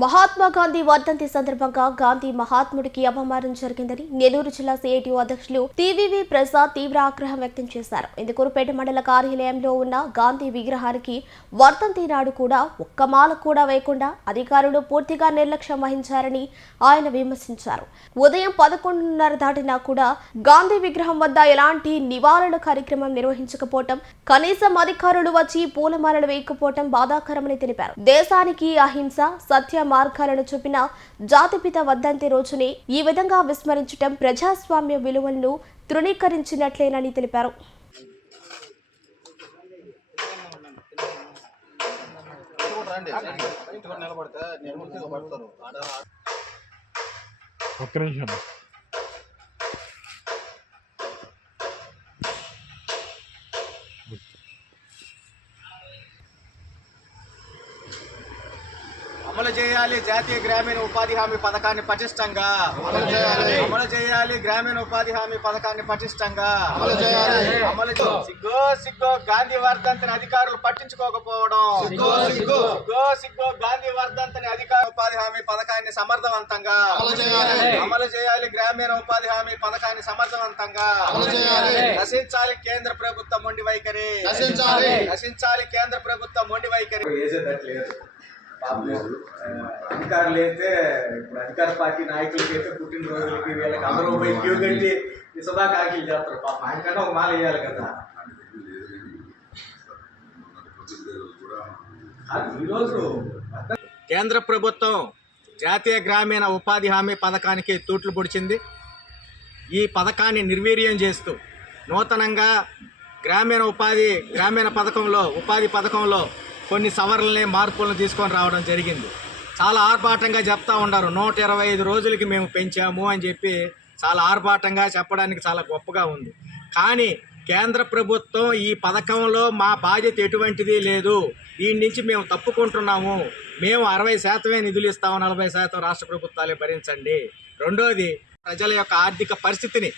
మహాత్మా గాంధీ వర్ధంతి సందర్భంగా గాంధీ మహాత్ముడికి అపమానం జరిగిందని నెల్లూరు జిల్లా సిఐటి అధ్యక్షులు టీవీవి ప్రసాద్ తీవ్ర ఆగ్రహం వ్యక్తం చేశారు. ఇందుకూరుపేట మండల కార్యాలయంలో ఉన్న గాంధీ విగ్రహానికి వర్ధంతి నాడు కూడా ఒక్క మాల కూడా వేయకుండా అధికారులు పూర్తిగా నిర్లక్ష్యం వహించారని ఆయన విమర్శించారు. ఉదయం పదకొండున్నర దాటినా కూడా గాంధీ విగ్రహం వద్ద ఎలాంటి నివారణ కార్యక్రమం నిర్వహించకపోవటం కనీసం అధికారులు వచ్చి పూలమాలలు వేయకపోవటం బాధాకరమని తెలిపారు. దేశానికి అహింస సత్య మార్గాలను చూపిన జాతిపిత వర్ధంతి రోజుని ఈ విధంగా విస్మరించటం ప్రజాస్వామ్య విలువలను తృణీకరించినట్లేనని తెలిపారు. ఒక్క నిమిషం. అమలు చేయాలి జాతీయ గ్రామీణ ఉపాధి హామీ పథకాన్ని పటిష్టంగా అమలు చేయాలి. అమలు చేయాలి గ్రామీణ ఉపాధి హామీ పథకాన్ని పటిష్టంగా అమలు చేయాలి. అమలు చే- సిగ్గో సిగ్గో గాంధీ వర్ధంతిని అధికారులు పట్టించుకోకపోవడం సిగ్గో, సిగ్గో. సిగ్గో సిగ్గో గాంధీ వర్ధంతిని అధికార ఉపాధి హామీ పథకాన్ని సమర్థవంతంగా అమలు చేయాలి. అమలు చేయాలి గ్రామీణ ఉపాధి హామీ పథకాన్ని సమర్థవంతంగా అమలు చేయాలి. నశించాలి కేంద్ర ప్రభుత్వం మొండి వైఖరి నశించాలి. నశించాలి కేంద్ర ప్రభుత్వం మొండి వైఖరి వేసేటట్లేదు అధికారులు అయితే ఇప్పుడు అధికార పార్టీ నాయకులకి అయితే పుట్టినరోజులకి వీళ్ళకి అందరూ పోయి క్యూ కట్టి శుభాకాంక్షలు చేస్తారు. పాప ఆయనకన్నా ఒక మాల వేయాలి కదా. ఈరోజు కేంద్ర ప్రభుత్వం జాతీయ గ్రామీణ ఉపాధి హామీ పథకానికి తూట్లు పొడిచింది. ఈ పథకాన్ని నిర్వీర్యం చేస్తూ నూతనంగా గ్రామీణ ఉపాధి గ్రామీణ పథకంలో ఉపాధి పథకంలో కొన్ని సవరణల్ని మార్పులను తీసుకొని రావడం జరిగింది. చాలా ఆర్భాటంగా చెప్తా ఉన్నారు. నూట ఇరవై ఐదు రోజులకి మేము పెంచాము అని చెప్పి చాలా ఆర్భాటంగా చెప్పడానికి చాలా గొప్పగా ఉంది. కానీ కేంద్ర ప్రభుత్వం ఈ పథకంలో మా బాధ్యత ఎటువంటిది లేదు. దీని నుంచి మేము తప్పుకుంటున్నాము. మేము అరవై శాతమే నిధులు ఇస్తాము. నలభై శాతం రాష్ట్ర ప్రభుత్వాలే భరించండి. రెండోది ప్రజల యొక్క ఆర్థిక పరిస్థితిని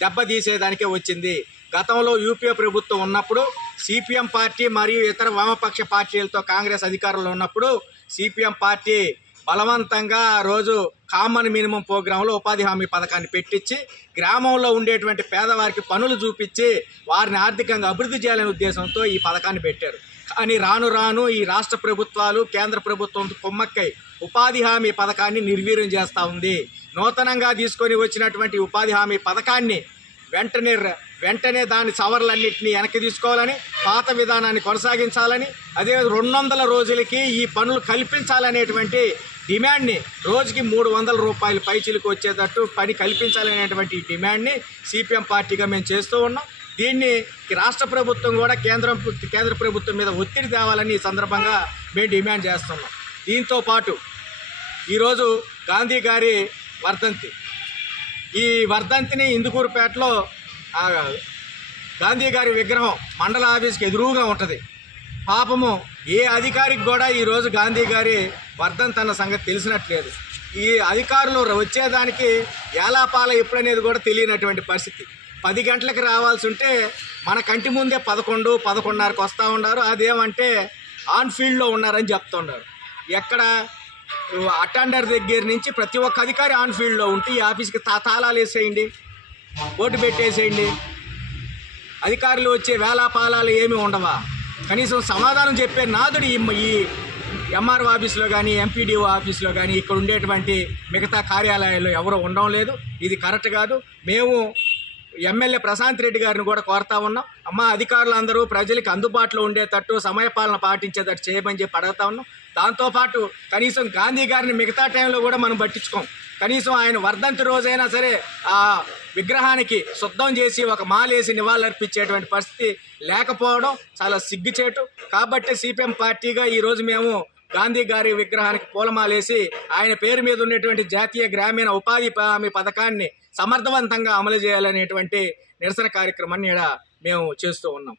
దెబ్బతీసేదానికే వచ్చింది. గతంలో యూపీఏ ప్రభుత్వం ఉన్నప్పుడు సిపిఎం పార్టీ మరియు ఇతర వామపక్ష పార్టీలతో కాంగ్రెస్ అధికారంలో ఉన్నప్పుడు సిపిఎం పార్టీ బలవంతంగా ఆ రోజు కామన్ మినిమం ప్రోగ్రాంలో ఉపాధి హామీ పథకాన్ని పెట్టించి గ్రామంలో ఉండేటువంటి పేదవారికి పనులు చూపించి వారిని ఆర్థికంగా అభివృద్ధి చేయాలనే ఉద్దేశంతో ఈ పథకాన్ని పెట్టారు. కానీ రాను రాను ఈ రాష్ట్ర ప్రభుత్వాలు కేంద్ర ప్రభుత్వం కొమ్మక్కై ఉపాధి హామీ పథకాన్ని నిర్వీర్యం చేస్తూ ఉంది. నూతనంగా తీసుకొని వచ్చినటువంటి ఉపాధి హామీ పథకాన్ని వెంటనే వెంటనే దాని సవరణలన్నింటినీ వెనక్కి తీసుకోవాలని పాత విధానాన్ని కొనసాగించాలని అదే రెండు వందల రోజులకి ఈ పనులు కల్పించాలనేటువంటి డిమాండ్ని రోజుకి మూడు వందల రూపాయలు పైచిలకు వచ్చేటట్టు పని కల్పించాలనేటువంటి డిమాండ్ని సిపిఎం పార్టీగా మేము చేస్తూ ఉన్నాం. దీన్ని రాష్ట్ర ప్రభుత్వం కూడా కేంద్రం కేంద్ర ప్రభుత్వం మీద ఒత్తిడి తేవాలని ఈ సందర్భంగా మేము డిమాండ్ చేస్తున్నాం. దీంతో పాటు ఈరోజు గాంధీ గారి వర్ధంతి. ఈ వర్ధంతిని ఇందుకూరుపేటలో గాంధీ గారి విగ్రహం మండల ఆఫీస్కి ఎదురుగా ఉంటుంది. పాపము ఏ అధికారికి కూడా ఈరోజు గాంధీ గారి వర్ధంతి తన సంగతి తెలిసినట్లేదు. ఈ అధికారులు వచ్చేదానికి ఏలాపాల ఎప్పుడనేది కూడా తెలియనటువంటి పరిస్థితి. పది గంటలకు రావాల్సి ఉంటే మన కంటి ముందే పదకొండు పదకొండున్నరకు వస్తూ ఉన్నారు అదేమంటే ఆన్ ఫీల్డ్లో ఉన్నారని చెప్తున్నారు. ఎక్కడ అటెండర్ దగ్గర నుంచి ప్రతి ఒక్క అధికారి ఆన్ ఫీల్డ్లో ఉంటే ఈ ఆఫీస్కి తా తాళాలు వేసేయండి ఓటు పెట్టేసేయండి. అధికారులు వచ్చే వేలాపాలాలు ఏమీ ఉండవా? కనీసం సమాధానం చెప్పే నాదుడు ఈ ఈ ఎంఆర్ఓ ఆఫీస్లో కానీ ఎంపీడీఓ ఆఫీస్లో కానీ ఇక్కడ ఉండేటువంటి మిగతా కార్యాలయాల్లో ఎవరు ఉండడం లేదు. ఇది కరెక్ట్ కాదు. మేము ఎమ్మెల్యే ప్రశాంత్ రెడ్డి గారిని కూడా కోరుతా ఉన్నాం. అమ్మ అధికారులందరూ ప్రజలకు అందుబాటులో ఉండేటట్టు సమయపాలన పాటించేటట్టు చేయమని చెప్పి అడుగుతా ఉన్నాం. దాంతోపాటు కనీసం గాంధీ గారిని మిగతా టైంలో కూడా మనం పట్టించుకోం. కనీసం ఆయన వర్ధంతి రోజైనా సరే ఆ విగ్రహానికి శుద్ధం చేసి ఒక మాలేసి నివాళులర్పించేటువంటి పరిస్థితి లేకపోవడం చాలా సిగ్గుచేటు. కాబట్టి సిపిఎం పార్టీగా ఈరోజు మేము గాంధీ గారి విగ్రహానికి పూలమాలేసి ఆయన పేరు మీద ఉన్నటువంటి జాతీయ గ్రామీణ ఉపాధి హామీ పథకాన్ని సమర్థవంతంగా అమలు చేయాలనేటువంటి నిరసన కార్యక్రమాన్ని ఈడ మేము చేస్తూ ఉన్నాం.